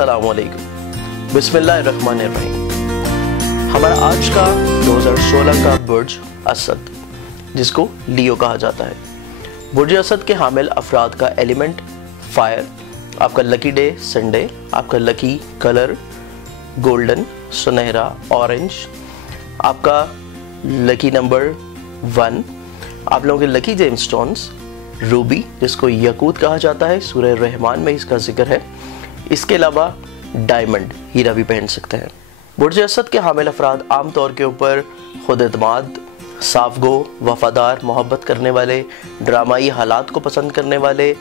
अस्सलामुअलैकुम, बिस्मिल्लाहिर्रहमानिर्रहीम। हमारा आज का 2016 का बुर्ज असद, जिसको लियो कहा जाता है। बुर्ज असद के हामिल अफराद का एलिमेंट फायर, आपका लकी डे संडे, आपका लकी कलर गोल्डन सुनहरा ऑरेंज, आपका लकी नंबर 1, आप लोगों के लकी जेमस्टोन्स रूबी, जिसको यकूत कहा जाता है, सूरह रहमान में इसका जिक्र है। इसके अलावा डायमंड हीरा भी पहन सकते हैं। बुर्ज असद के हामिल अफराद आमतौर के ऊपर खुद एतमाद, साफगो, वफादार, मोहब्बत करने वाले, ड्रामाई हालात को पसंद करने वाले,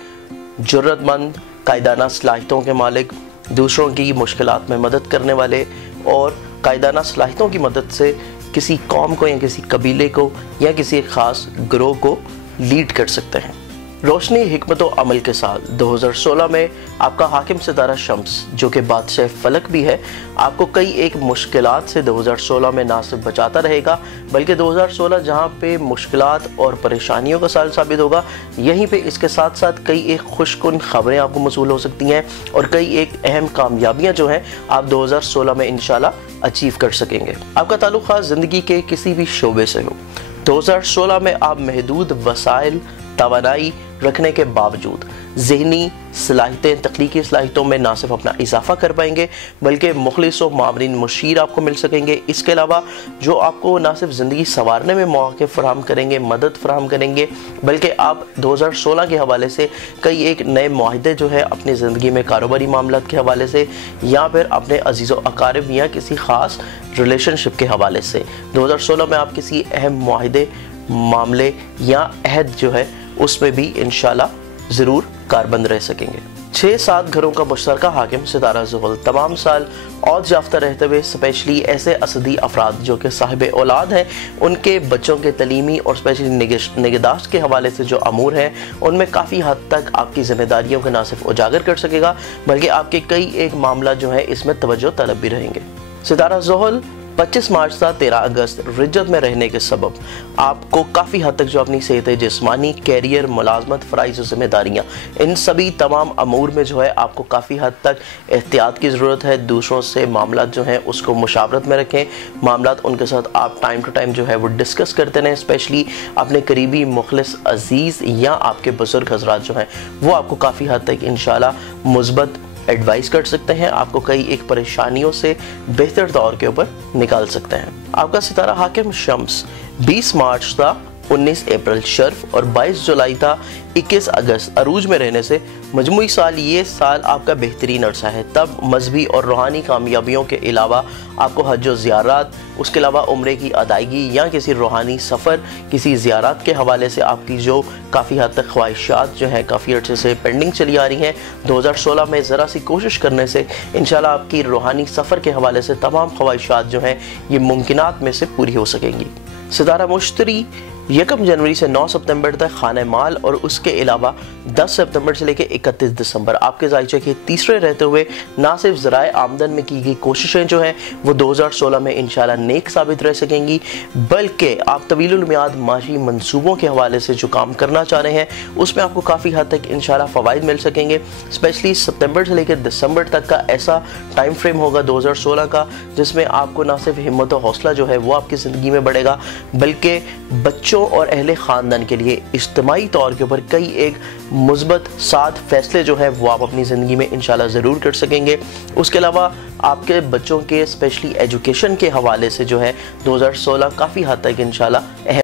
जुर्रतमंद, कायदाना सलाहियतों के मालिक, दूसरों की मुश्किलात में मदद करने वाले और कायदाना सलाहियतों की मदद से किसी कौम को या किसी कबीले को या किसी ख़ास ग्रोह को लीड कर सकते हैं। रोशनी हिकमत और अमल के साथ 2016 में आपका हाकिम सितारा शम्स, जो कि बादशाह फलक भी है, आपको कई एक मुश्किलात से 2016 में ना सिर्फ बचाता रहेगा, बल्कि 2016 जहां पे मुश्किलात और परेशानियों का साल साबित होगा, यहीं पे इसके साथ साथ कई एक खुशकुन खबरें आपको मसूल हो सकती हैं और कई एक अहम कामयाबियां जो हैं आप 2016 में इंशाल्लाह अचीव कर सकेंगे। आपका ताल्लुक खास ज़िंदगी के किसी भी शोबे से हो, 2016 में आप महदूद वसाइल तवानाई रखने के बावजूद ज़हनी सलाहियतें, तख्लीकी सलाहियतों में ना सिर्फ अपना इजाफा कर पाएंगे, बल्कि मुखलिस और मावरीन मुशीर आपको मिल सकेंगे। इसके अलावा जो आपको ना सिर्फ ज़िंदगी संवारने में मौके फराहम करेंगे, मदद फराहम करेंगे, बल्कि आप 2016 के हवाले से कई एक नए मुआहदे जो है अपनी ज़िंदगी में कारोबारी मामलात के हवाले से या फिर अपने अजीज़ व अकारिब या किसी ख़ास रिलेशनशिप के हवाले से 2016 में आप किसी अहम मुआहदे, मामले या अहद जो है उसमें भी इंशाल्लाह ज़रूर कारबंद रह सकेंगे। 6-7 घरों का मुश्तरका हाकिम सितारा ज़ुहल तमाम साल औज याफ्ता रहते हुए स्पेशली ऐसे असदी अफराद जो कि साहिब औलाद हैं, उनके बच्चों के तलीमी और स्पेशली निगहदाश्त के हवाले से जो अमूर हैं, उनमें काफ़ी हद तक आपकी ज़िम्मेदारियों को ना सिर्फ उजागर कर सकेगा, बल्कि आपके कई एक मामला जो है इसमें तवज्जो तलब भी रहेंगे। सितारा ज़ुहल 25 मार्च से 13 अगस्त रिज्जत में रहने के सबब आपको काफ़ी हद तक जो अपनी सेहत जिस्मानी, कैरियर, मुलाजमत, फ़राइज़ और ज़िम्मेदारियाँ, इन सभी तमाम अमूर में जो है आपको काफ़ी हद तक एहतियात की ज़रूरत है। दूसरों से मामला जो हैं उसको मुशावरत में रखें, मामला उनके साथ आप टाइम टू टाइम जो है वो डिस्कस करते रहें। स्पेशली अपने करीबी मुखलिस अजीज़ या आपके बुज़ुर्ग हज़रात जो हैं वो आपको काफ़ी हद तक इंशाल्लाह मुस्बत एडवाइस कर सकते हैं, आपको कई एक परेशानियों से बेहतर तौर के ऊपर निकाल सकते हैं। आपका सितारा हाकिम शम्स 20 मार्च था 19 अप्रैल शर्फ और 22 जुलाई था 21 अगस्त अरूज में रहने से मजमूई साल ये साल आपका बेहतरीन अरसा है। तब मजहबी और रूहानी कामयाबियों के अलावा आपको हज व ज़ियारत, उसके अलावा उम्रे की अदायगी या किसी रूहानी सफ़र, किसी ज़ियारत के हवाले से आपकी जो काफ़ी हद तक ख्वाहिशात जो हैं काफ़ी अर्से से पेंडिंग चली आ रही हैं, 2016 में ज़रा सी कोशिश करने से इंशाल्लाह आपकी रूहानी सफ़र के हवाले से तमाम ख्वाहिशात जो हैं ये मुमकिनात में से पूरी हो सकेंगी। सितारा मुश्तरी 1 जनवरी से 9 सितंबर तक खाने माल और उसके अलावा 10 सितंबर से लेकर 31 दिसंबर आपके ज़ायचे के तीसरे रहते हुए ना सिर्फ ज़राए आमदन में की गई कोशिशें जो हैं वो 2016 में इंशाल्लाह नेक साबित रह सकेंगी, बल्कि आप तवीलुल मियाद माशी मंसूबों के हवाले से जो काम करना चाह रहे हैं उसमें आपको काफ़ी हद तक इंशाल्लाह फ़वाइद मिल सकेंगे। स्पेशली सितंबर से लेकर दिसंबर तक का ऐसा टाइम फ्रेम होगा 2016 का जिसमें आपको ना सिर्फ हिम्मत और हौसला जो है वो आपकी ज़िंदगी में बढ़ेगा, बल्कि बच्चों और अहले ख़ानदान के लिए इज्तिमाई तौर के ऊपर कई एक मुस्बत 7 फैसले जो है वो आप अपनी ज़िंदगी में इंशाल्लाह ज़रूर कर सकेंगे। उसके अलावा आपके बच्चों के स्पेशली एजुकेशन के हवाले से जो है 2016 काफ़ी हद तक इंशाल्लाह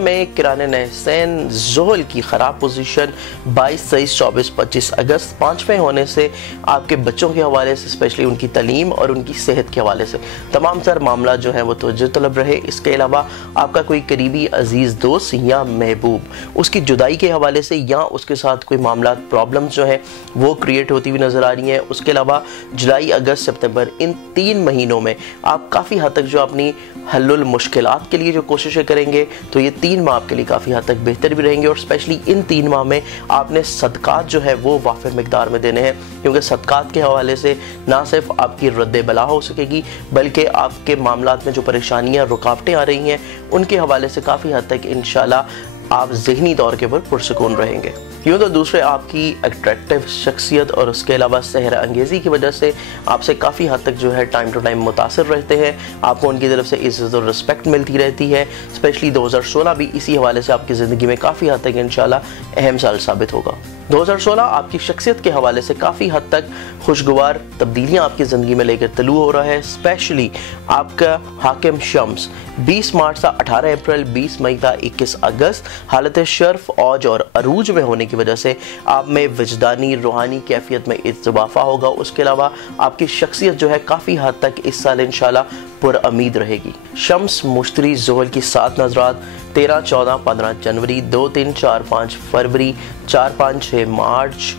में किराने नहसैन ज़ुहल की ख़राब पोजीशन 22, 23, 24, 25 अगस्त 5वें होने से आपके बच्चों के हवाले से स्पेशली उनकी तालीम और उनकी सेहत के हवाले से तमाम सर मामला जो है वो तवज्जो तलब रहे। इसके अलावा आपका कोई करीबी अजीज़ दोस्त या महबूब उसकी जुदाई के हवाले से या उसके साथ कोई मामला प्रॉब्लम्स जो है वो क्रिएट होती हुई नज़र आ रही हैं। उसके अलावा जुलाई, अगस्त, सितंबर इन 3 महीनों में आप काफ़ी हद तक जो अपनी हल्लुल मुश्किलात के लिए जो कोशिशें करेंगे तो ये 3 माह आपके लिए काफ़ी हद तक बेहतर भी रहेंगे। और स्पेशली इन 3 माह में आपने सदकात जो है वो वाफ़े मिकदार में देने हैं, क्योंकि सदकात के हवाले से ना सिर्फ आपकी रद्द बला हो सकेगी बल्कि आपके मामलात में जो परेशानियाँ रुकावटें आ रही हैं उनके हवाले से काफ़ी हद तक इंशाल्लाह आप ज़हनी तौर के ऊपर पुरसुकून रहेंगे। यूँ तो दूसरे आपकी अट्रैक्टिव शख्सियत और उसके अलावा सहरा अंगेज़ी की वजह से आपसे काफ़ी हद तक जो है टाइम टू टाइम मुतासिर रहते हैं, आपको उनकी तरफ से इज़्ज़त और रिस्पेक्ट मिलती रहती है। स्पेशली 2016 भी इसी हवाले से आपकी ज़िंदगी में काफ़ी हद तक इंशाल्लाह अहम साल साबित होगा। 2016 आपकी शख्सियत के हवाले से काफ़ी हद तक खुशगवार तब्दीलियाँ आपकी ज़िंदगी में लेकर तलू हो रहा है। स्पेशली आपका हाकिम शम्स 20 मार्च से 18 अप्रैल, 20 मई से 21 अगस्त हालत शर्फ, औज और अरूज में होने की वजह से आप में वजदानी रूहानी कैफियत में इज़ाफ़ा होगा। उसके अलावा आपकी शख्सियत जो है काफ़ी हद तक इस साल इंशाल्लाह पुरउम्मीद रहेगी। शम्स मुश्तरी ज़ोहल की 7 नज़रात 13, 14, 15 जनवरी, 2, 3, 4, 5 फरवरी, 4, 5, 6 मार्च,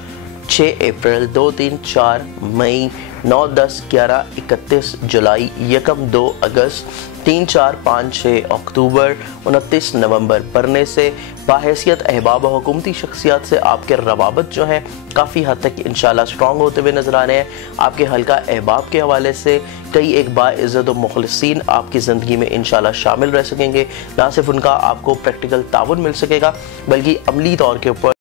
6 अप्रैल, 2, 3, 4 मई, 9, 10, 11, 31 जुलाई, 1, 2 अगस्त, 3, 4, 5, 6 अक्टूबर, 29 नवंबर पढ़ने से बाहैसियत अहबाब हुकूमती शख्सियात से आपके रवाबत जो है काफ़ी हद तक इंशाल्लाह स्ट्रॉन्ग होते हुए नजर आ रहे हैं। आपके हल्का अहबाब के हवाले से कई एक बाइज़्ज़त और मुखलिसीन आपकी ज़िंदगी में इंशाल्लाह शामिल रह सकेंगे। ना सिर्फ उनका आपको प्रैक्टिकल ताउन मिल सकेगा बल्कि अमली तौर के ऊपर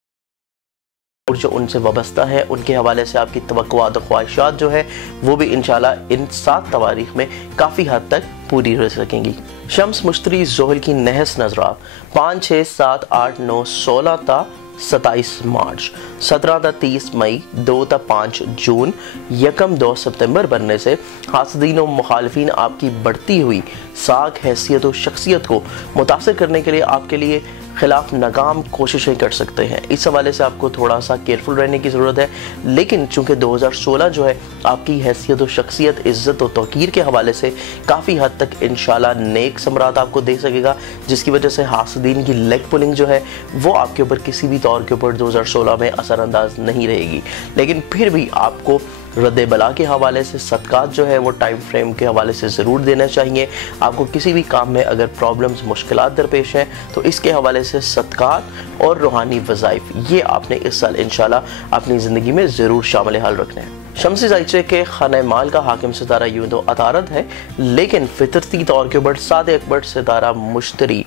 और जो उनसे वाबस्ता है उनके हवाले से आपकी तवक्कुआत और ख्वाहिशात जो है वो भी इंशाल्लाह इन 7 तारीख में काफ़ी हद तक पूरी हो सकेंगी। शम्स मुश्तरी ज़ोहल की नहस नज़रात 5, 6, 7, 8, 9, 16 ता 27 मार्च, 17 ता 30 मई, 2 ता 5 जून, 1, 2 सितंबर बनने से हासदीन और मुखालिफिन आपकी बढ़ती हुई साख हैसियत और शख्सियत को मुतासिर करने के लिए आपके लिए खिलाफ नाकाम कोशिशें कर सकते हैं। इस हवाले से आपको थोड़ा सा केयरफुल रहने की ज़रूरत है। लेकिन चूँकि 2016 जो है आपकी हैसियत और शख्सियत, इज़्ज़त और तौकीर के हवाले से काफ़ी हद तक इंशाल्लाह नेक समरात आपको दे सकेगा, जिसकी वजह से हासदीन की लेग पुलिंग जो है वो आपके ऊपर किसी भी तौर के ऊपर 2016 में असरअंदाज नहीं रहेगी। लेकिन फिर भी आपको रद्द बला के हवाले से सदकात जो है वो टाइम फ्रेम के हवाले से ज़रूर देना चाहिए। आपको किसी भी काम में अगर प्रॉब्लम्स मुश्किलात दरपेश हैं तो इसके हवाले से सदकात और रूहानी वज़ाइफ ये आपने इस साल इंशाल्लाह अपनी ज़िंदगी में ज़रूर शामिल हाल रखना है। शम्सी ज़ाइचे के खाने माल का हाकिम सितारा यूँ तो अतारद है, लेकिन फितरती तौर के ऊपर सादे अकबर सितारा मुश्तरी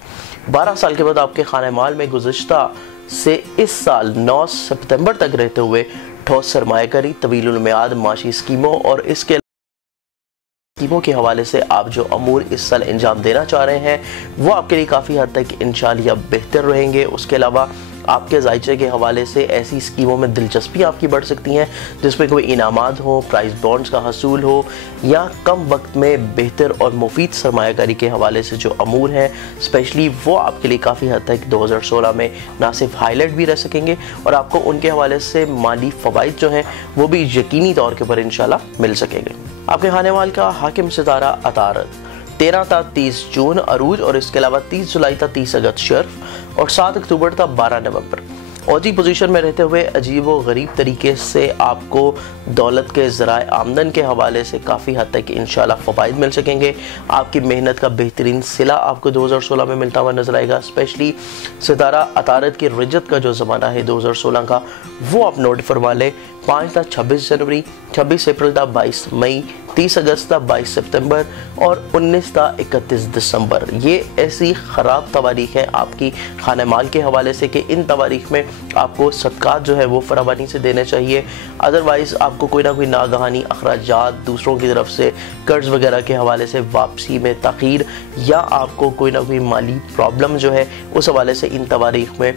12 साल के बाद आपके खाने माल में गुज़िश्ता से इस साल 9 सितंबर तक रहते हुए ठोस सरमायाकारी, तवीलुल मियाद माशी स्कीमों और इसके स्कीमों के हवाले से आप जो अमूर इस साल अंजाम देना चाह रहे हैं वो आपके लिए काफ़ी हद तक इंशाल्लाह बेहतर रहेंगे। उसके अलावा आपके जायचे के हवाले से ऐसी स्कीमों में दिलचस्पी आपकी बढ़ सकती हैं जिसमें कोई इनामात हो, प्राइस बॉन्ड्स का हसूल हो या कम वक्त में बेहतर और मुफीद सरमायाकारी के हवाले से जो अमूर हैं स्पेशली वो आपके लिए काफ़ी हद तक 2016 में ना सिर्फ हाईलाइट भी रह सकेंगे और आपको उनके हवाले से माली फ़वाइद जो हैं वो भी यकीनी तौर के ऊपर इंशाल्लाह मिल सकेंगे। आपके खाने वाल का हाकिम सितारा अतारद 13 ता 30 जून अरूज और इसके अलावा 30 जुलाई ता 30 अगस्त शर्फ और 7 अक्टूबर ता 12 नवंबर औजी पोजीशन में रहते हुए अजीब व गरीब तरीके से आपको दौलत के ज़राए आमदन के हवाले से काफ़ी हद तक इंशाल्लाह फ़वाइद मिल सकेंगे। आपकी मेहनत का बेहतरीन सिला आपको 2016 में मिलता हुआ नजर आएगा। स्पेशली सितारा अतारद की रिजत का जो ज़माना है 2016 का वो आप नोट फरमा लें। 5 ता 26 जनवरी, 26 अप्रैल ता 22 मई, 30 अगस्त ता 22 सितंबर और 19 ता 31 दिसंबर ये ऐसी ख़राब तवारीख हैं आपकी खाने माल के हवाले से कि इन तवारीख में आपको सदकात जो है वो फरावानी से देने चाहिए। अदरवाइज़ आपको कोई ना कोई नागहानी अखराजात, दूसरों की तरफ से कर्ज वगैरह के हवाले से वापसी में तख़ीर या आपको कोई ना कोई माली प्रॉब्लम जो है उस हवाले से इन तवारीख में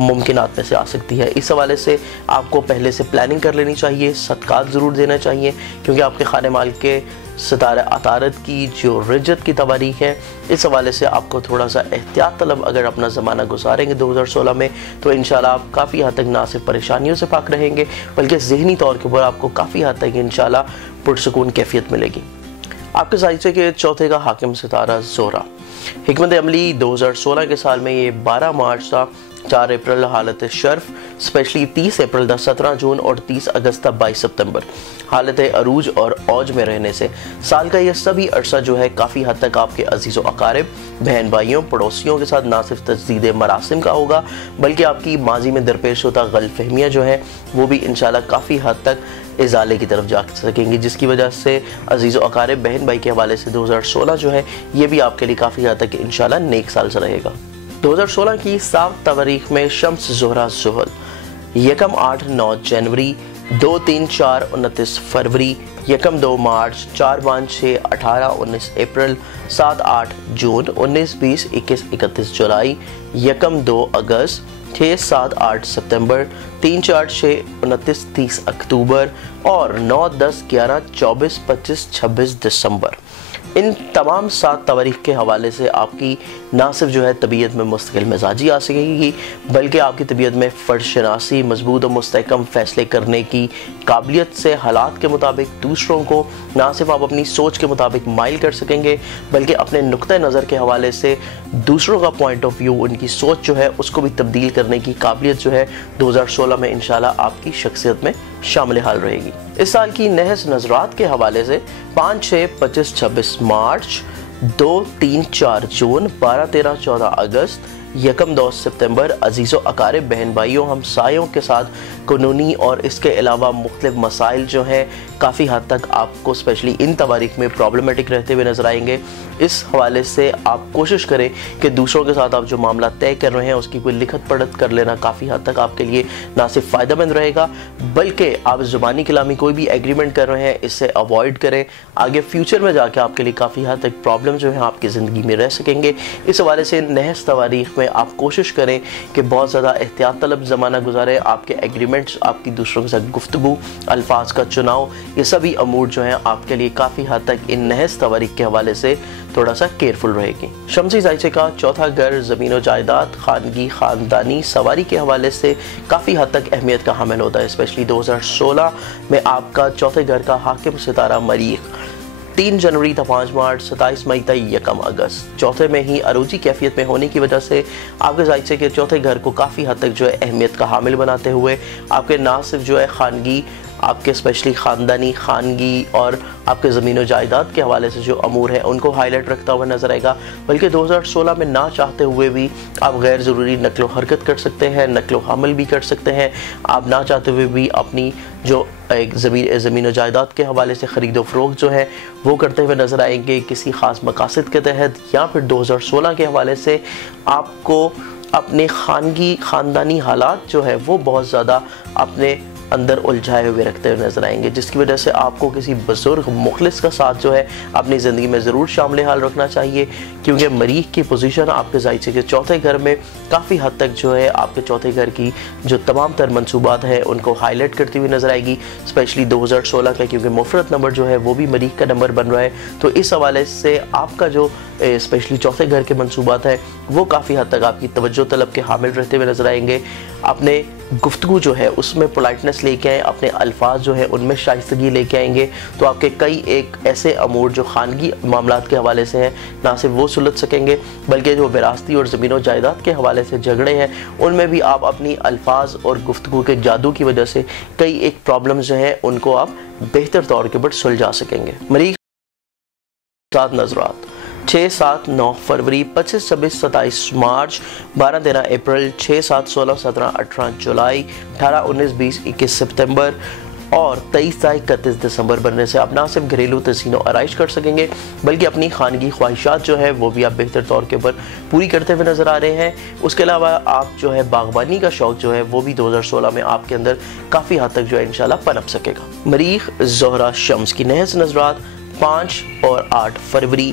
मुमकिनात में से आ सकती है। इस हवाले से आपको पहले से प्लानिंग कर लेनी चाहिए, सदकात ज़रूर देना चाहिए क्योंकि आपके खाने माल के सितारा अतारद की जो रिजत की तवारीख है इस हवाले से आपको थोड़ा सा एहतियात तलब अगर अपना ज़माना गुजारेंगे 2016 में तो इंशाल्लाह आप काफ़ी हद तक ना सिर्फ परेशानियों से पाक रहेंगे बल्कि ज़हनी तौर के ऊपर आपको काफ़ी हद तक इंशाल्लाह पुरसुकून कैफियत मिलेगी। आपके ज़ाइचे के चौथे का हाकिम सितारा ज़ोहरा हिकमत अमली 2016 के साल में ये 12 मार्च था, 4 अप्रैल हालत शर्फ स्पेशली 30 अप्रैल था, 17 जून और 30 अगस्त था 22 सितंबर हालत अरूज और औज में रहने से साल का यह सभी अरसा जो है काफ़ी हद तक आपके अजीज़ व अकारिब, बहन भाइयों, पड़ोसियों के साथ ना सिर्फ तजदीद मरासिम का होगा बल्कि आपकी माजी में दरपेश होता गलतफहमियाँ जो है वो भी इंशाल्लाह काफ़ी हद तक इजाले की तरफ जा सकेंगी, जिसकी वजह से अजीज़ व अकारिब, बहन भाई के हवाले से 2016 जो है ये भी आपके लिए काफ़ी हद तक इंशाल्लाह नेक साल से रहेगा। 2016 की 7 तारीख में शम्स ज़ोहरा ज़ुहल, यकम 8-9 जनवरी, 2-3-4 29 फरवरी, यकम 2 मार्च, 4-5 6 18 19 अप्रैल, 7-8 जून, 19-20 21 31 जुलाई, यकम 2 अगस्त, 6-7-8 सितंबर, 3-4 6 29 30 अक्टूबर और 9-10 11 24 25 26 दिसंबर। इन तमाम 7 तारीख के हवाले से आपकी ना सिर्फ जो है तबीयत में मुस्तकिल मिजाजी आ सकेगी, बल्कि आपकी तबीयत में फ़र्शनासी, मजबूत और मुस्तहकम फ़ैसले करने की काबिलियत से हालात के मुताबिक दूसरों को ना सिर्फ आप अपनी सोच के मुताबिक माइल कर सकेंगे, बल्कि अपने नुक्ते नज़र के हवाले से दूसरों का पॉइंट ऑफ व्यू, उनकी सोच जो है उसको भी तब्दील करने की काबिलियत जो है 2016 में इंशाल्लाह आपकी शख्सियत में शामिल हाल रहेगी। इस साल की नहस नज़रात के हवाले से 5, 6, 25, 26 मार्च, 2, 3, 4 जून, 12, 13, 14 अगस्त, यकम 2 सितंबर अजीज़ो अकारिब, बहन भाइयों, हमसायों के साथ कानूनी और इसके अलावा मुख्तलिफ मसाइल जो हैं काफ़ी हद तक आपको स्पेशली इन तारीख में प्रॉब्लमेटिक रहते हुए नज़र आएंगे। इस हवाले से आप कोशिश करें कि दूसरों के साथ आप जो मामला तय कर रहे हैं उसकी कोई लिखत पढ़त कर लेना काफ़ी हद तक आपके लिए ना सिर्फ फ़ायदेमंद रहेगा, बल्कि आप ज़ुबानी कलामी कोई भी एग्रीमेंट कर रहे हैं इससे अवॉइड करें। आगे फ्यूचर में जाके आपके लिए काफ़ी हद तक प्रॉब्लम जो है आपकी ज़िंदगी में रह सकेंगे। इस हवाले से नहस तारीख में आप कोशिश करें कि बहुत ज़्यादा एहतियात तलब ज़माना गुजारें। आपके एग्रीमेंट्स, आपकी दूसरों के साथ गुफ्तगू, अल्फाज का चुनाव, ये सभी अमूर जो हैं आपके लिए काफ़ी हद तक इन नहस तारीख के हवाले से थोड़ा सा केयरफुल रहेगी। शम्सी जायचे का चौथा घर ज़मीन व जायदाद, खानगी, ख़ानदानी, सवारी के हवाले से काफ़ी हद तक अहमियत का हामिल होता है। स्पेशली 2016 में आपका चौथे घर का हाकिम सितारा मरीख 3 जनवरी था 5 मार्च, 27 मई तक यकम अगस्त, चौथे में ही अरूजी कैफियत में होने की वजह से आपके जायचे के चौथे घर को काफ़ी हद तक जो है अहमियत का हामिल बनाते हुए आपके ना सिर्फ जो है खानगी, आपके स्पेशली ख़ानदानी, खानगी और आपके ज़मीन व जायदाद के हवाले से जो अमूर हैं उनको हाईलाइट रखता हुआ नज़र आएगा, बल्कि 2016 में ना चाहते हुए भी आप गैर ज़रूरी नकलो हरकत कर सकते हैं, नकलो हमल भी कर सकते हैं। आप ना चाहते हुए भी अपनी जो एक ज़मीन व जायदाद के हवाले से ख़रीदो फ़रोख्त जो है वो करते हुए नज़र आएंगे किसी ख़ास मकासद के तहत, या फिर 2016 के हवाले से आपको अपने खानगी ख़ानदानी हालात जो है वो बहुत ज़्यादा अपने अंदर उलझाए हुए रखते हुए नजर आएंगे, जिसकी वजह से आपको किसी बुजुर्ग मुखलिस का साथ जो है अपनी ज़िंदगी में ज़रूर शामिल हाल रखना चाहिए, क्योंकि मरीख की पोजीशन आपके जायचे के चौथे घर में काफ़ी हद तक जो है आपके चौथे घर की जो तमाम तर मनसूबात है उनको हाईलाइट करती हुई नजर आएगी। स्पेशली 2016 का क्योंकि मुफरत नंबर जो है वो भी मरीख का नंबर बन रहा है, तो इस हवाले से आपका जो स्पेशली चौथे घर के मनसूबात है वो काफ़ी हद तक आपकी तवज्जो तलब के हामिल रहते हुए नजर आएंगे। अपने गुफ्तगू जो है उसमें पोलाइटनेस लेके आए, अपने अल्फाज जो है उनमें शाइस्तगी लेके आएंगे, तो आपके कई एक ऐसे अमूर जो खानगी मामलात के हवाले से हैं ना सिर्फ वो सुलझ सकेंगे, बल्कि जो विरासती और ज़मीन व जायदाद के हवाले से झगड़े हैं उनमें भी आप अपनी अल्फाज और गुफ्तगू के जादू की वजह से कई एक प्रॉब्लम जो हैं उनको आप बेहतर तौर के ऊपर सुलझा सकेंगे। मरीख सात नज़रात 6, 7, 9 फरवरी, 25, 26, 27 मार्च, 12, 13 अप्रैल, 6, 7, 16, 17, 18 जुलाई, 18, 19, 20, 21 सितंबर और 23 तारीख 31 दिसंबर बनने से आप ना सिर्फ घरेलू तहसीन और आराइश कर सकेंगे, बल्कि अपनी खानगी ख्वाहिशात जो है वो भी आप बेहतर तौर के ऊपर पूरी करते हुए नज़र आ रहे हैं। उसके अलावा आप जो है बागबानी का शौक़ जो है वो भी 2016 में आपके अंदर काफ़ी हद तक जो है इंशाल्लाह पनप सकेगा। मरीख ज़ोहरा शम्स की नहस नज़रात 5 और 8 फरवरी,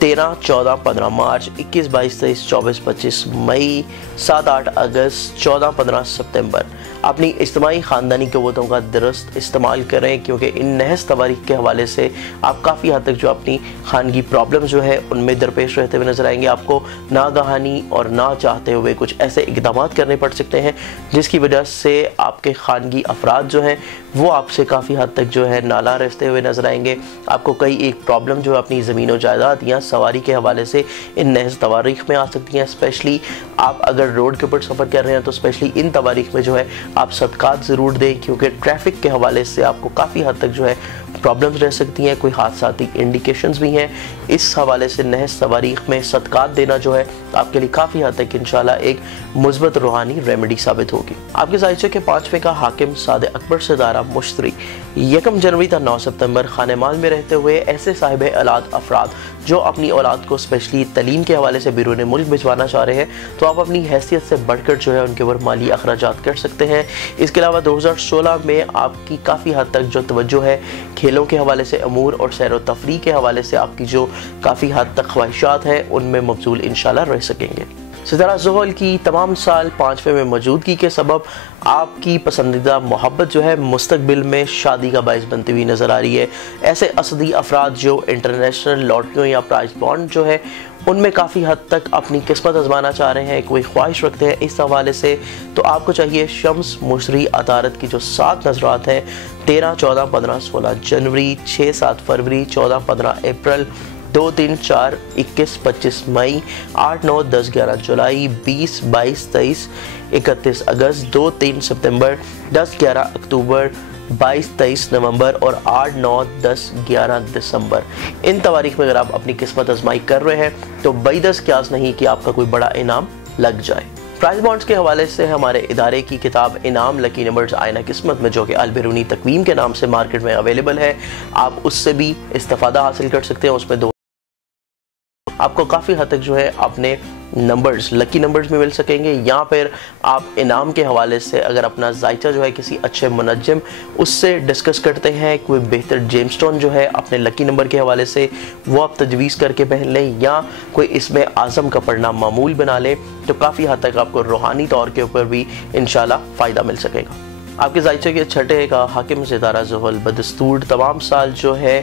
13, 14, 15 मार्च, 21, 22, 23, 24, 25 मई, 7, 8 अगस्त, 14, 15 सितंबर। अपनी इज्तिमाई ख़ानदानी क़ुव्वतों का दुरुस्त इस्तेमाल करें, क्योंकि इन नहस तवारीख के हवाले से आप काफ़ी हद तक जो अपनी खानगी प्रॉब्लम जो है उनमें दरपेश रहते हुए नजर आएंगे। आपको नागहानी और ना चाहते हुए कुछ ऐसे इक़दाम करने पड़ सकते हैं जिसकी वजह से आपके खानगी अफराद जो हैं वो आपसे काफ़ी हद तक जो है नाला रहते हुए नजर आएंगे। आपको कई एक प्रॉब्लम जो है अपनी ज़मीन व जायदाद या सवारी के हवाले से इन नहस तवारीख में आ सकती हैं। स्पेशली आप अगर रोड के ऊपर सफ़र कर रहे हैं तो स्पेशली इन तवारीख में जो है आप सदकात ज़रूर दें, क्योंकि ट्रैफिक के हवाले से आपको काफ़ी हद तक जो है प्रॉब्लम्स रह सकती हैं, कोई हादसाती इंडिकेशंस भी हैं। इस हवाले से नहस तवारीख में सदकात देना जो है आपके लिए काफ़ी हद तक इंशाल्लाह एक मुस्बत रूहानी रेमेडी साबित होगी। आपके ज़ायचे के 5वें का हाकिम सादे अकबर से दारा मुश्तरी 1 जनवरी तक 9 सितंबर खानेमाल में रहते हुए ऐसे साहिब औलाद अफराद जो अपनी औलाद को स्पेशली तलीम के हवाले से बैरून मुल्क भिजवाना चाह रहे हैं, तो आप अपनी हैसियत से बढ़कर जो है उनके ऊपर माली अखराजात कर सकते हैं। इसके अलावा 2016 में आपकी काफ़ी हद तक जो तवज्जो है खेलों के हवाले से, अमूर और सैर व तफरीह के हवाले से आपकी जो काफ़ी हद तक ख्वाहिशात हैं उनमें मबजूल इंशाल्लाह रह सकेंगे। सितारा ज़ुहल की तमाम साल 5वें में मौजूदगी के सबब आपकी पसंदीदा मोहब्बत जो है मुस्तकबिल में शादी का बायस बनती हुई नज़र आ रही है। ऐसे असदी अफराद जो इंटरनेशनल लॉटरियों या प्राइज बॉन्ड जो है उनमें काफ़ी हद तक अपनी किस्मत आजमाना चाह रहे हैं, कोई ख्वाहिश रखते हैं इस हवाले से, तो आपको चाहिए शम्स मुशरी अतारत की जो 7 नज़रात हैं 13, 14, 15, 16 जनवरी, 6, 7 फरवरी, 14, 15 अप्रैल, 2, 3, 4, 21, 25 मई, 8, 9, 10, 11 जुलाई, 20, 22, 23, 31 अगस्त, 2, 3 सितंबर, 10, 11 अक्टूबर, 22, 23 नवंबर और 8, 9, 10, 11 दिसंबर। इन तारीख में अगर आप अपनी किस्मत आजमाई कर रहे हैं तो बैदस क्यास नहीं कि आपका कोई बड़ा इनाम लग जाए। प्राइज बॉन्ड्स के हवाले से हमारे इदारे की किताब इनाम लकी नंबर्स आयना किस्मत में, जो कि अलबेरूनी तकवीम के नाम से मार्केट में अवेलेबल है, आप उससे भी इस्तेफादा हासिल कर सकते हैं। उसमें आपको काफ़ी हद तक जो है अपने नंबर्स लकी नंबर्स में मिल सकेंगे, या फिर आप इनाम के हवाले से अगर अपना जायचा जो है किसी अच्छे मुनज्जिम उससे डिस्कस करते हैं, कोई बेहतर जेमस्टोन जो है अपने लकी नंबर के हवाले से वो आप तजवीज़ करके पहन लें, या कोई इसमें आज़म का पढ़ना मामूल बना लें, तो काफ़ी हद तक आपको रूहानी तौर के ऊपर भी इंशाल्लाह फ़ायदा मिल सकेगा। आपके जायचे के 6 का हाकिम सितारा ज़ुहल बदस्तूर तमाम साल जो है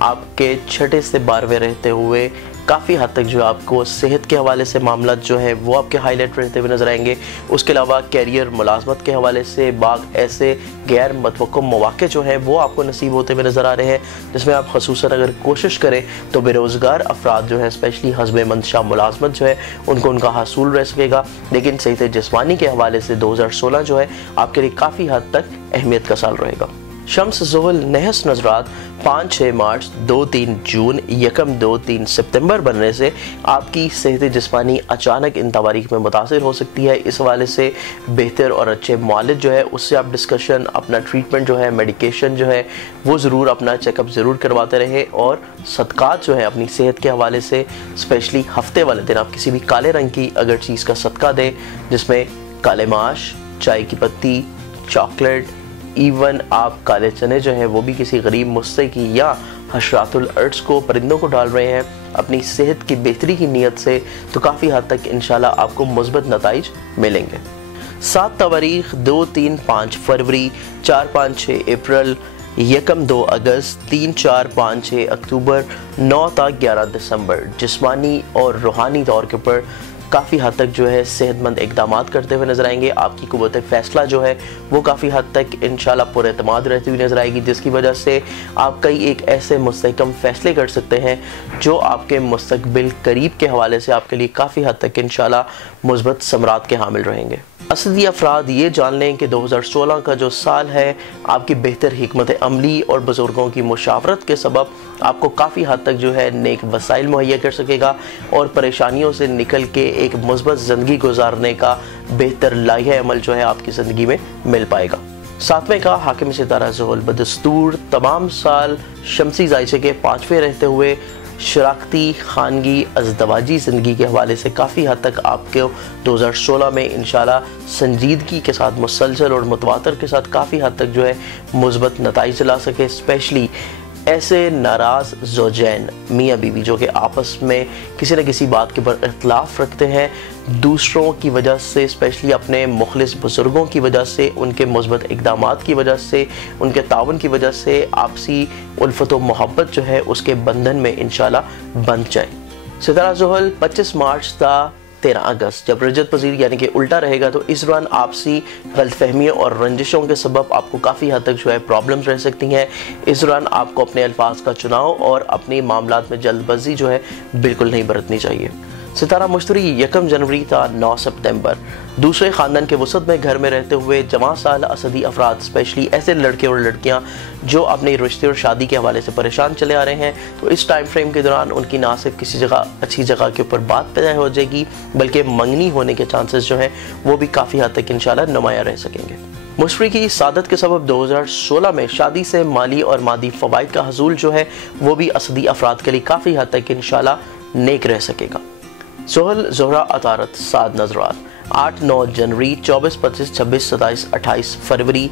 आपके 6 से 12वें रहते हुए काफ़ी हद तक जो आपको सेहत के हवाले से मामला जो है वो आपके हाईलाइट रहते हुए नजर आएंगे। उसके अलावा कैरियर मुलाजमत के हवाले से बाग ऐसे गैर मतवक्को मौके जो हैं वो आपको नसीब होते हुए नज़र आ रहे हैं, जिसमें आप खसूसन अगर कोशिश करें तो बेरोज़गार अफराद जो है स्पेशली हस्बे मंशा मुलाजमत जो है उनको उनका हासूल रह सकेगा। लेकिन सेहत जिस्मानी के हवाले से 2016 जो है आपके लिए काफ़ी हद तक अहमियत का साल रहेगा। शम्स ज़ुहल नहस नज़रात 5, 6 मार्च, 2, 3 जून, 1, 2, 3 सितंबर बनने से आपकी सेहत जिस्मानी अचानक इन तारीख में मुतासिर हो सकती है। इस हवाले से बेहतर और अच्छे मुआलिज जो है उससे आप डिस्कशन, अपना ट्रीटमेंट जो है, मेडिकेशन जो है वो ज़रूर अपना चेकअप ज़रूर करवाते रहे, और सदकात जो है अपनी सेहत के हवाले से स्पेशली हफ्ते वाले दिन आप किसी भी काले रंग की अगर चीज़ का सदका दें, जिसमें काले माश, चाय की पत्ती, चॉकलेट, इवन आप काले चने जो हैं वो भी किसी गरीब मुस्तकी की या हशरातुल अर्ड्स को, परिंदों को डाल रहे हैं अपनी सेहत की बेहतरी की नीयत से, तो काफ़ी हद तक इंशाल्लाह आपको मुस्बत नताइज मिलेंगे। 7 तारीख 2, 3, 5 फरवरी, 4, 5, 6 अप्रैल, 1, 2 अगस्त, 3, 4, 5, 6 अक्टूबर, 9 तक 11 दिसंबर जिस्मानी और रूहानी तौर के ऊपर काफ़ी हद तक जो है सेहतमंद इक़दामात करते हुए नजर आएंगे। आपकी क़ुव्वत फ़ैसला जो है वो काफ़ी हद तक इंशाल्लाह पुरएतमाद रहती हुई नजर आएगी, जिसकी वजह से आप कई एक ऐसे मुस्तहकम फ़ैसले कर सकते हैं जो आपके मुस्तकबिल करीब के हवाले से आपके लिए काफ़ी हद तक इंशाल्लाह मुस्बत समरात के हामिल रहेंगे। असदी अफराद ये जान लें कि 2016 का जो साल है आपकी बेहतर हिकमत अमली और बुज़ुर्गों की मुशावरत के सबब आपको काफ़ी हद तक जो है नेक वसाइल मुहैया कर सकेगा, और परेशानियों से निकल के एक मुस्बत ज़िंदगी गुजारने का बेहतर लाइह अमल जो है आपकी ज़िंदगी में मिल पाएगा। 7वें का हाकिम सितारा ज़ुहल बदस्तूर तमाम साल शमसी जायचे के 5वें रहते हुए शराकती, खानगी, अज़दवाजी ज़िंदगी के हवाले से काफ़ी हद तक आपके 2016 में इंशाल्लाह संजीदगी के साथ, मुसलसल और मुतवातर के साथ काफ़ी हद तक जो है मुस्बत नताइज ला सके। स्पेशली ऐसे नाराज़ ज़ौजैन मियाँ बीवी जो कि आपस में किसी न किसी बात के ऊपर इख्तिलाफ़ रखते हैं, दूसरों की वजह से, स्पेशली अपने मुखलिस बुज़ुर्गों की वजह से, उनके मुस्बत इक़दामात की वजह से, उनके तावन की वजह से आपसी उल्फत व मोहब्बत जो है उसके बंधन में इंशाल्लाह बंध जाए। सितारा ज़ुहल 25 मार्च था 13 अगस्त जब रजत पजीर यानी कि उल्टा रहेगा, तो इस दौरान आपसी गलतफहमियों और रंजिशों के सबब आपको काफ़ी हद तक जो है प्रॉब्लम्स रह सकती हैं। इस दौरान आपको अपने अल्फाज का चुनाव और अपनी मामलात में जल्दबाजी जो है बिल्कुल नहीं बरतनी चाहिए। सितारा मुश्तरी 1 जनवरी था 9 सितंबर। दूसरे ख़ानदान के वसत में घर में रहते हुए जमा साल असदी अफराद, स्पेशली ऐसे लड़के और लड़कियां जो अपने रिश्ते और शादी के हवाले से परेशान चले आ रहे हैं, तो इस टाइम फ्रेम के दौरान उनकी ना सिर्फ किसी जगह अच्छी जगह के ऊपर बात पैदा हो जाएगी, बल्कि मंगनी होने के चांसेस जो हैं वो भी काफ़ी हद तक इंशाल्लाह नुमायां रह सकेंगे। मुश्तरी की सादत के सबब 2016 में शादी से माली और मादी फ़वाइद का हसूल जो है वो भी असदी अफराद के लिए काफ़ी हद तक इंशाल्लाह नेक रह सकेगा। सोहल ज़ोहरा अतारत साद नजरात 8-9 जनवरी, 24, 25, 26, 27, 28 फरवरी,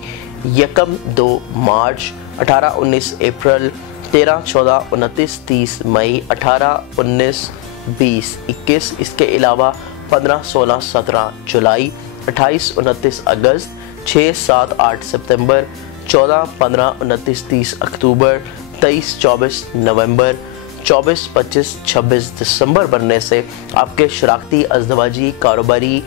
1-2 मार्च, 18-19 अप्रैल, 13, 14, 29, 30 मई, 18, 19, 20, 21, इसके अलावा 15, 16, 17 जुलाई, 28, 29 अगस्त, 6, 7, 8 सितंबर, 14, 15, 29, 30 अक्टूबर, 23, 24 नवंबर, 24, 25, 26 दिसंबर बनने से आपके शराकती, अज़दवाजी, कारोबारी,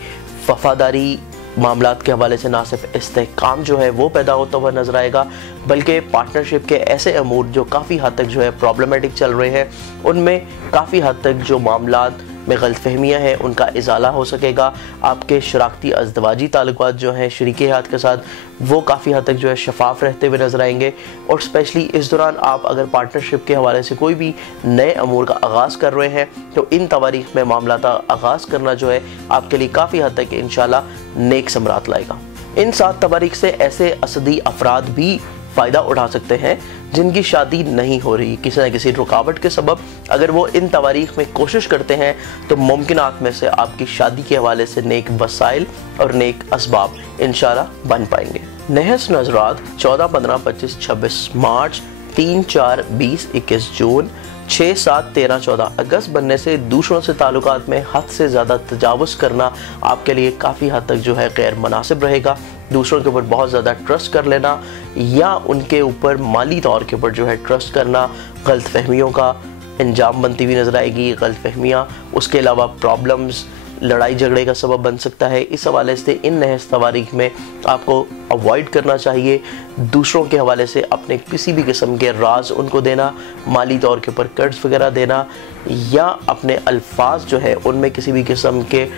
वफादारी मामलात के हवाले से ना सिर्फ इस्तेहकाम जो है वो पैदा होता हुआ नजर आएगा, बल्कि पार्टनरशिप के ऐसे अमूर जो काफ़ी हद तक जो है प्रॉब्लमेटिक चल रहे हैं, उनमें काफ़ी हद तक जो मामलात में गलतफहमियाँ हैं उनका इजाला हो सकेगा। आपके शराकती अज़दवाजी ताल्लुकात जो हैं शरीके हाथ के साथ वो काफ़ी हद तक जो है शफाफ रहते हुए नजर आएंगे। और स्पेशली इस दौरान आप अगर पार्टनरशिप के हवाले से कोई भी नए अमूर का आगाज़ कर रहे हैं तो इन तवारीख में मामला का आगाज़ करना जो है आपके लिए काफ़ी हद तक इंशाल्लाह नेक समरात लाएगा। इन 7 तवारीख से ऐसे असदी अफराद भी फ़ायदा उठा सकते हैं जिनकी शादी नहीं हो रही किसी न किसी रुकावट के सबब। अगर वो इन तवारीख में कोशिश करते हैं तो मुमकिनात में से आपकी शादी के हवाले से नेक वसाइल और नेक असबाब इंशाल्लाह बन पाएंगे। नहस नजरात 14, 15, 25, 26 मार्च, 3, 4, 20, 21 जून, 6, 7, 13, 14 अगस्त बनने से दूसरों से ताल्लुकात में हद से ज़्यादा तजावुज़ करना आपके लिए काफ़ी हद तक जो है गैर मुनासिब रहेगा। दूसरों के ऊपर बहुत ज़्यादा ट्रस्ट कर लेना या उनके ऊपर माली तौर के ऊपर जो है ट्रस्ट करना गलत फहमियों का अंजाम बनती हुई नज़र आएगी। गलत फहमियाँ उसके अलावा प्रॉब्लम्स, लड़ाई झगड़े का सबब बन सकता है। इस हवाले से इन नहस तवारीख में आपको अवॉइड करना चाहिए दूसरों के हवाले से अपने किसी भी किस्म के राज उनको देना, माली तौर के ऊपर कर्ज वगैरह देना, या अपने अल्फाज जो है उनमें किसी भी किस्म के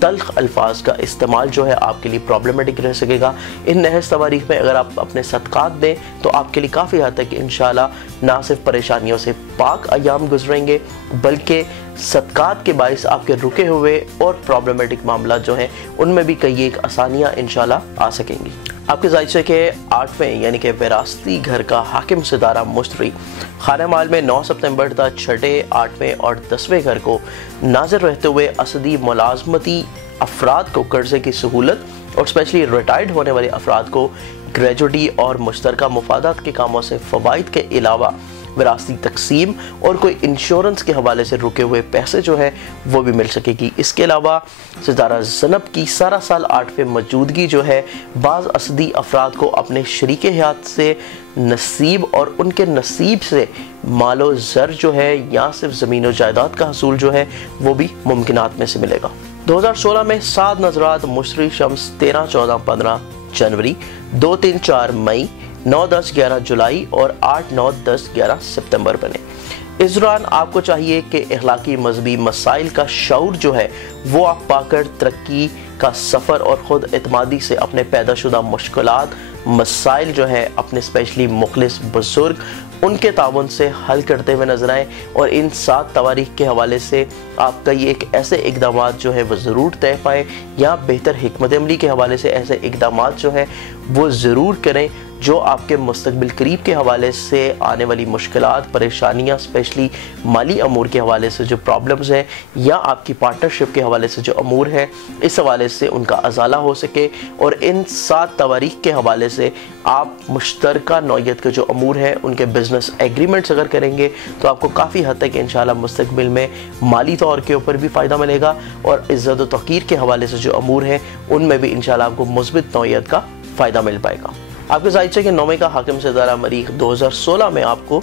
तल्ख अल्फाज का इस्तेमाल जो है आपके लिए प्रॉब्लमेटिक रह सकेगा। इन नहस तवारीख में अगर आप अपने सदकात दें तो आपके लिए काफ़ी हद तक इंशाल्लाह ना सिर्फ परेशानियों से पाक अयाम गुजरेंगे, बल्कि सदकात के बाइस आपके रुके हुए और प्रॉब्लमेटिक मामला जो हैं उनमें भी कई एक आसानियाँ इंशाल्लाह आ सकेंगी। आपके जायचे के 8वें यानी कि विरासती घर का हाकिम सितारा मुश्तरी खाने माल में 9 सितंबर तक 6, 8वें और 10वें घर को नाज़र रहते हुए असदी मुलाजमती अफराद को कर्जे की सहूलत और स्पेशली रिटायर्ड होने वाले अफराद को ग्रेजुटी और मुश्तरका मुफादात के कामों से फ़वाइद के अलावा विरासती तकसीम और कोई इंश्योरेंस के हवाले से रुके हुए पैसे जो है वो भी मिल सकेगी। इसके अलावा सितारा ज़नब की सारा साल 8वें मौजूदगी जो है बाज़ असदी अफराद को अपने शरीके हयात से नसीब और उनके नसीब से मालो ज़र जो है या सिर्फ ज़मीन और जायदाद का हसूल जो है वो भी मुमकिनात में से मिलेगा। 2016 में 7 नजरात मुश्तरी शम्स 13, 14, 15 जनवरी, 2, 3, 4 मई, 9, 10, 11 जुलाई और 8, 9, 10, 11 सितंबर बने। इस दौरान आपको चाहिए कि अखलाकी मजहबी मसाइल का शऊर जो है वो आप पाकर तरक्की का सफ़र और ख़ुद एतमादी से अपने पैदाशुदा मुश्किलात मसाइल जो है अपने स्पेशली मुखलिस बुजुर्ग उनके ताउन से हल करते हुए नजर आए। और इन 7 तवारीख के हवाले से आप कई एक ऐसे इकदाम जो है वो ज़रूर तय पाएँ या बेहतर हिकमत अमली के हवाले से ऐसे इकदाम जो है वो ज़रूर करें जो आपके मुस्तकबिल करीब के हवाले से आने वाली मुश्किलात, परेशानियाँ, स्पेशली माली अमूर के हवाले से जो प्रॉब्लम्स हैं या आपकी पार्टनरशिप के हवाले से जो अमूर है इस हवाले से उनका अजाला हो सके। और इन 7 तवारीख के हवाले से आप मुश्तरका नौयत के जो अमूर हैं उनके बिज़नेस एग्रीमेंट्स अगर करेंगे तो आपको काफ़ी हद तक इंशाल्लाह मुस्तकबिल में माली तौर के ऊपर भी फ़ायदा मिलेगा। और इज़्ज़त व तौक़ीर के हवाले से जो अमूर हैं उनमें भी इंशाल्लाह आपको मुस्बित नौयत का फ़ायदा मिल पाएगा। आपके जायचे के 9वें का हाकिम सितारा मरीख 2016 में आपको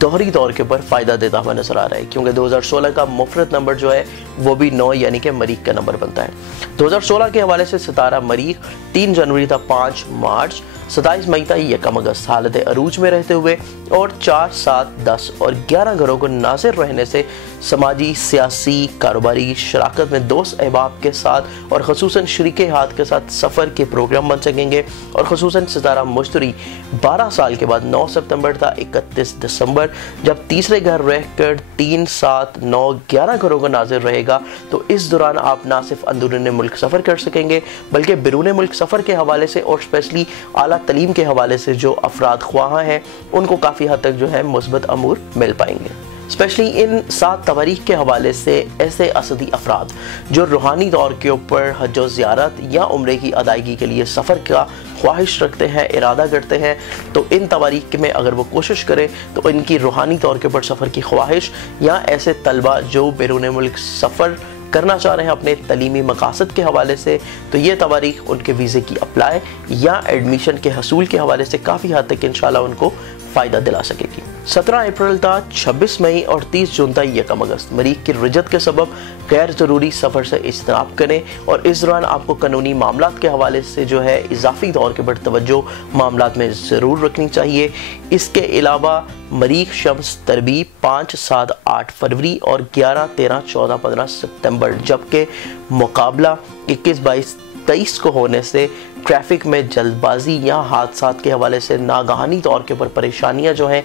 दोहरी तौर के ऊपर फ़ायदा देता हुआ नजर आ रहा है, क्योंकि 2016 का मुफरत नंबर जो है वो भी 9 यानी कि मरीख का नंबर बनता है। 2016 के हवाले से सितारा मरीख 3 जनवरी था 5 मार्च, 27 मई तक यकम अगस्त हालत अरूज में रहते हुए और 4, 7, 10 और 11 घरों को नाज़िर रहने से समाजी, सियासी, कारोबारी शराकत में दोस्त अहबाब के साथ और ख़ुसूसन शरीके हाथ के साथ सफ़र के प्रोग्राम बन सकेंगे। और ख़ुसूसन सितारा मुश्तरी 12 साल के बाद 9 सितंबर था 31 दिसंबर जब तीसरे घर रहकर 3, 7, 9, 11 घरों को नाज़िर रहेगा, तो इस दौरान आप ना सिर्फ अंदरूनी मुल्क सफ़र कर सकेंगे बल्कि बैरून मुल्क सफ़र के हवाले से और स्पेशली आला तलीम के हवाले से जो अफराद ख्वाह हैं उनको काफ़ी हद तक जो है मुस्बत अमूर मिल पाएंगे। स्पेशली इन 7 तवारीख के हवाले से ऐसे असदी अफराद जो रूहानी तौर के ऊपर हज व ज़ियारत या उम्रे की अदायगी के लिए सफ़र का ख्वाहिश रखते हैं, इरादा करते हैं, तो इन तवारीख में अगर वो कोशिश करें तो इनकी रूहानी तौर के ऊपर सफ़र की ख्वाहिश या ऐसे तलबा जो बैरून मुल्क सफ़र करना चाह रहे हैं अपने तलीमी मकासद के हवाले से, तो ये तवारीख उनके वीज़े की अप्लाई या एडमिशन के हसूल के हवाले से काफ़ी हद तक इंशाल्लाह उनको फ़ायदा दिला सकेगी। 17 अप्रैल तक 26 मई और 30 जून तक यकम अगस्त मरीख की रिजत के सबब गैर ज़रूरी सफ़र से इज्तनाब करें और इस दौरान आपको कानूनी मामलात के हवाले से जो है इजाफी तौर के पर तवज्जो मामलात में ज़रूर रखनी चाहिए। इसके अलावा मरीख शम्स तरबी 5, 7, 8 फरवरी और 11, 13, 14, 15 सितंबर जबकि मुकाबला 21, 22, 23 को होने से ट्रैफिक में जल्दबाजी या हादसात के हवाले से नागहानी तौर के ऊपर परेशानियां जो हैं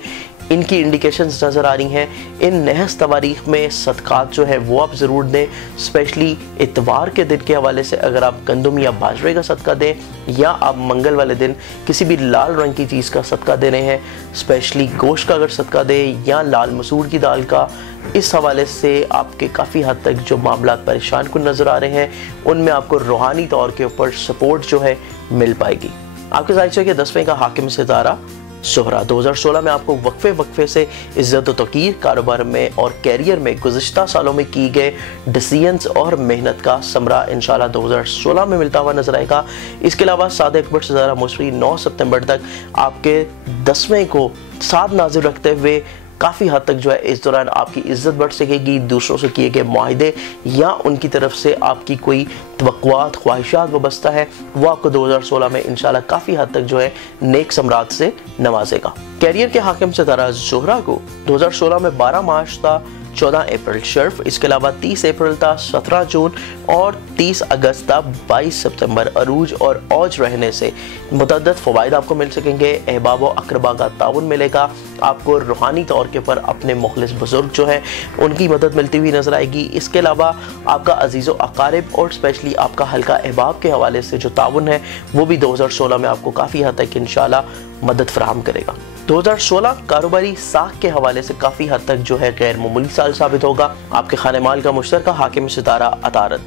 इनकी इंडिकेशंस नज़र आ रही हैं। इन नहस तवारीख में सदक़ात जो है वो आप ज़रूर दें। स्पेशली इतवार के दिन के हवाले से अगर आप गंदम या बाजरे का सदका दें या आप मंगल वाले दिन किसी भी लाल रंग की चीज़ का सदका दे रहे हैं, स्पेशली गोश्त का अगर सदका दें या लाल मसूर की दाल का, इस हवाले से आपके काफ़ी हद तक जो मामलात परेशान कुन नज़र आ रहे हैं उनमें आपको रूहानी तौर के ऊपर सपोर्ट जो है मिल पाएगी। आपके ज़ाहिर के 10वें का हाकिम सितारा ज़ोहरा 2016 में आपको वक्फे से इज़्ज़त व तौक़ीर कारोबार में और कैरियर में गुज़िश्ता सालों में की गए डिसीजंस और मेहनत का समरा इंशाल्लाह 2016 में मिलता हुआ नजर आएगा। इसके अलावा सादे अकबर सितारा मुश्तरी 9 सितंबर तक आपके 10वें को साथ नाज़िर रखते हुए काफ़ी हद तक जो है इस दौरान आपकी इज्जत बढ़ सकेगी। दूसरों से किए गए मुआहदे या उनकी तरफ से आपकी कोई तवक्कुआत, ख्वाहिशात वाबस्ता है वो आपको 2016 में इंशाल्लाह काफ़ी हद तक जो है नेक समरात से नवाजेगा। कैरियर के हाकिम सितारा ज़ोहरा को 2016 में 12 मार्च था 14 अप्रैल शर्फ, इसके अलावा 30 अप्रैल था 17 जून और 30 अगस्त था 22 सितंबर अरूज और औज रहने से मुतअद्दिद फ़वाइद आपको मिल सकेंगे। अहबाब व अक़रबा का ताउन मिलेगा, आपको रूहानी तौर के पर अपने मुखलिस बुजुर्ग जो हैं उनकी मदद मिलती हुई नजर आएगी। इसके अलावा आपका अजीज़ व अकारिब और स्पेशली आपका हल्का अहबाब के हवाले से जो ताउन है वो भी 2016 में आपको काफ़ी हद तक इंशाल्लाह मदद फराहम करेगा। 2016 कारोबारी साख के हवाले से काफ़ी हद तक जो है गैर मामूली साल साबित होगा। आपके खाने माल का मुश्तरका हाकिम सितारा अतारत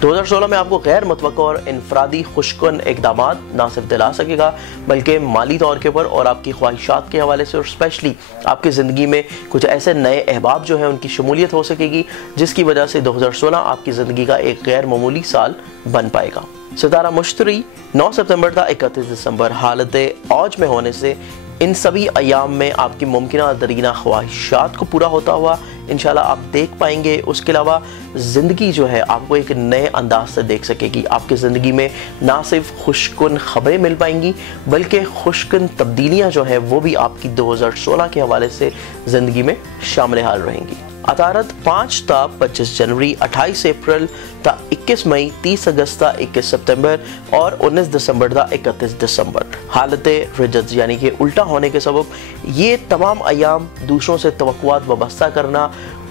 2016 में आपको गैर मुतवक्का और इनफरादी खुशकुन इक़दामात ना सिर्फ दिला सकेगा बल्कि माली तौर के ऊपर और आपकी ख्वाहिशात के हवाले से और स्पेशली आपकी ज़िंदगी में कुछ ऐसे नए अहबाब जो हैं उनकी शमूलियत हो सकेगी जिसकी वजह से 2016 आपकी ज़िंदगी का एक गैर मामूली साल बन पाएगा। सितारा मुश्तरी 9 सितंबर था 31 दिसंबर हालत औज में होने से इन सभी अयाम में आपकी मुमकिन दरीना ख्वाहिशात को पूरा होता हुआ इंशाल्लाह आप देख पाएंगे। उसके अलावा ज़िंदगी जो है आपको एक नए अंदाज से देख सकेगी। आपकी ज़िंदगी में ना सिर्फ खुशकुन खबरें मिल पाएंगी बल्कि खुशकुन तब्दीलियाँ जो है वो भी आपकी 2016 के हवाले से ज़िंदगी में शामिल हाल रहेंगी। अतारत 5 था 25 जनवरी, 28 अप्रैल था 21 मई, 30 अगस्त था 21 सितंबर और 19 दिसंबर था 31 दिसंबर। हालत रिजत यानी कि उल्टा होने के सबब ये तमाम अयाम दूसरों से तवक्कुआत वाबस्ता करना,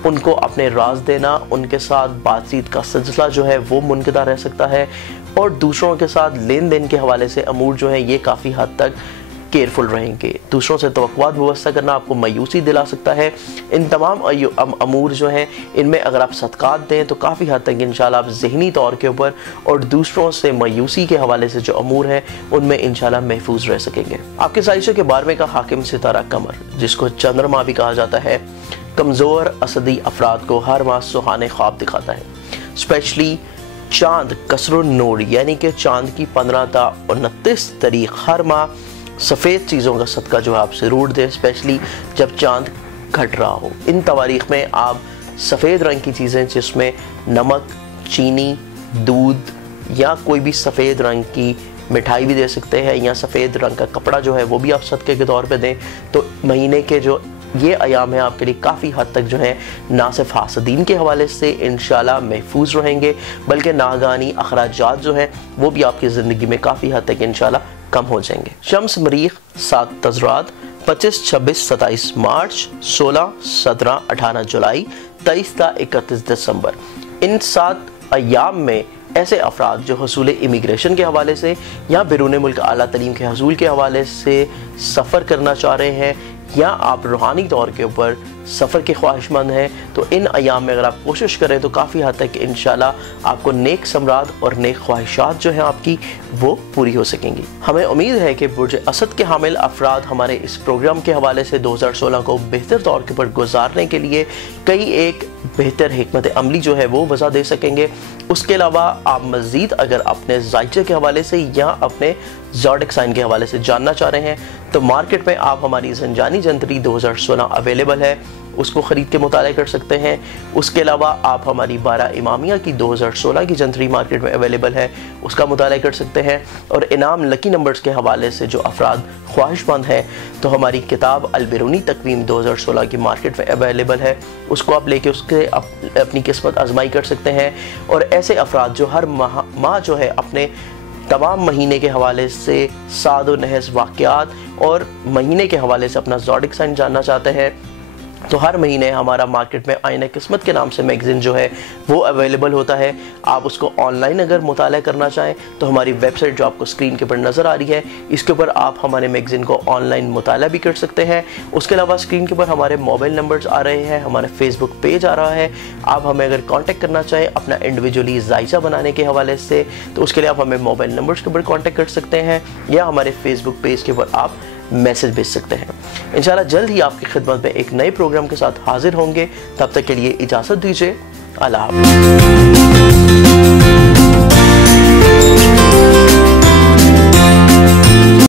उनको अपने राज देना, उनके साथ बातचीत का सिलसिला जो है वो मुनक़िदा रह सकता है और दूसरों के साथ लेन देन के हवाले से अमूर जो है ये काफ़ी हद तक केयरफुल रहेंगे। दूसरों से तवक्कुआत व्यवस्था करना आपको मायूसी दिला सकता है। इन तमाम अमूर जो हैं इनमें अगर आप सदक़ात दें तो काफ़ी हद तक इंशाल्लाह आप ज़हनी तौर के ऊपर और दूसरों से मायूसी के हवाले से जो अमूर हैं उनमें इंशाल्लाह महफूज रह सकेंगे। आपके साइशों के 12वें का हाकिम सितारा कमर जिसको चंद्रमा भी कहा जाता है, कमज़ोर असदी अफराद को हर माह सुहाने ख्वाब दिखाता है। स्पेशली चाँद कसरुन नूर यानी कि चाँद की 15 ता 29 तारीख हर माह सफ़ेद चीज़ों का सदका जो है आप ज़रूर दें, स्पेशली जब चाँद घट रहा हो। इन तवारीख़ में आप सफ़ेद रंग की चीज़ें जिसमें नमक, चीनी, दूध या कोई भी सफ़ेद रंग की मिठाई भी दे सकते हैं, या सफ़ेद रंग का कपड़ा जो है वो भी आप सदक़े के तौर पे दें। तो महीने के जो ये अयाम है आपके लिए काफ़ी हद तक जो है ना सिर्फ हासदीन के हवाले से इंशाल्लाह महफूज रहेंगे, बल्कि नागानी अखराजात जो हैं वो भी आपकी ज़िंदगी में काफ़ी हद तक इंशाल्लाह कम हो जाएंगे। शम्स मरीख 7 तज़रात 25, 26, 27 मार्च, 16, 17, 18 जुलाई, 23 ता 31 दिसंबर। इन 7 अयाम में ऐसे अफराद जो हसूल इमिग्रेशन के हवाले से या बिरून मुल्क आला तलीम के हसूल के हवाले से सफ़र करना चाह रहे हैं, या आप रूहानी तौर के ऊपर सफ़र के ख्वाहिशमंद हैं, तो इन अयाम में अगर आप कोशिश करें तो काफ़ी हद तक इंशाल्लाह आपको नेक समराद और नेक ख्वाहिशात जो हैं आपकी वो पूरी हो सकेंगी। हमें उम्मीद है कि बुर्ज असद के हामिल अफराद हमारे इस प्रोग्राम के हवाले से 2016 को बेहतर तौर के ऊपर गुजारने के लिए कई एक बेहतर हिकमत अमली जो है वो वज़ा दे सकेंगे। उसके अलावा आप मज़ीद अगर अपने ज़ायचे के हवाले से या अपने ज़ोडिक साइन के हवाले से जानना चाह रहे हैं तो मार्केट में आप हमारी ज़ंजानी जंतरी 2016 अवेलेबल है, उसको ख़रीद के मुताला कर सकते हैं। उसके अलावा आप हमारी 12 इमामिया की 2016 की जंतरी मार्केट में अवेलेबल है, उसका मुताला कर सकते हैं। और इनाम लकी नंबर्स के हवाले से जो अफराद ख्वाहिशमंद हैं तो हमारी किताब अलबिरूनी तकवीम 2016 की मार्केट में अवेलेबल है, उसको आप लेके उसके अपनी किस्मत आजमाई कर सकते हैं। और ऐसे अफराद जो हर माह जो है अपने तमाम महीने के हवाले से साद व नहस वाक़यात और महीने के हवाले से अपना ज़ोडिक साइन जानना चाहते हैं तो हर महीने हमारा मार्केट में आईना किस्मत के नाम से मैगज़ीन जो है वो अवेलेबल होता है। आप उसको ऑनलाइन अगर मुताला करना चाहें तो हमारी वेबसाइट जो आपको स्क्रीन के ऊपर नज़र आ रही है इसके ऊपर आप हमारे मैगज़ीन को ऑनलाइन मुताला भी कर सकते हैं। उसके अलावा स्क्रीन के ऊपर हमारे मोबाइल नंबर्स आ रहे हैं, हमारा फेसबुक पेज आ रहा है। आप हमें अगर कॉन्टैक्ट करना चाहें अपना इंडिविजुअली जायचा बनाने के हवाले से तो उसके लिए आप हमें मोबाइल नंबर्स के ऊपर कॉन्टैक्ट कर सकते हैं या हमारे फेसबुक पेज के ऊपर आप मैसेज भेज सकते हैं। इंशाल्लाह जल्द ही आपकी खिदमत में एक नए प्रोग्राम के साथ हाजिर होंगे। तब तक के लिए इजाज़त दीजिए। अल्लाह हाफ़िज़।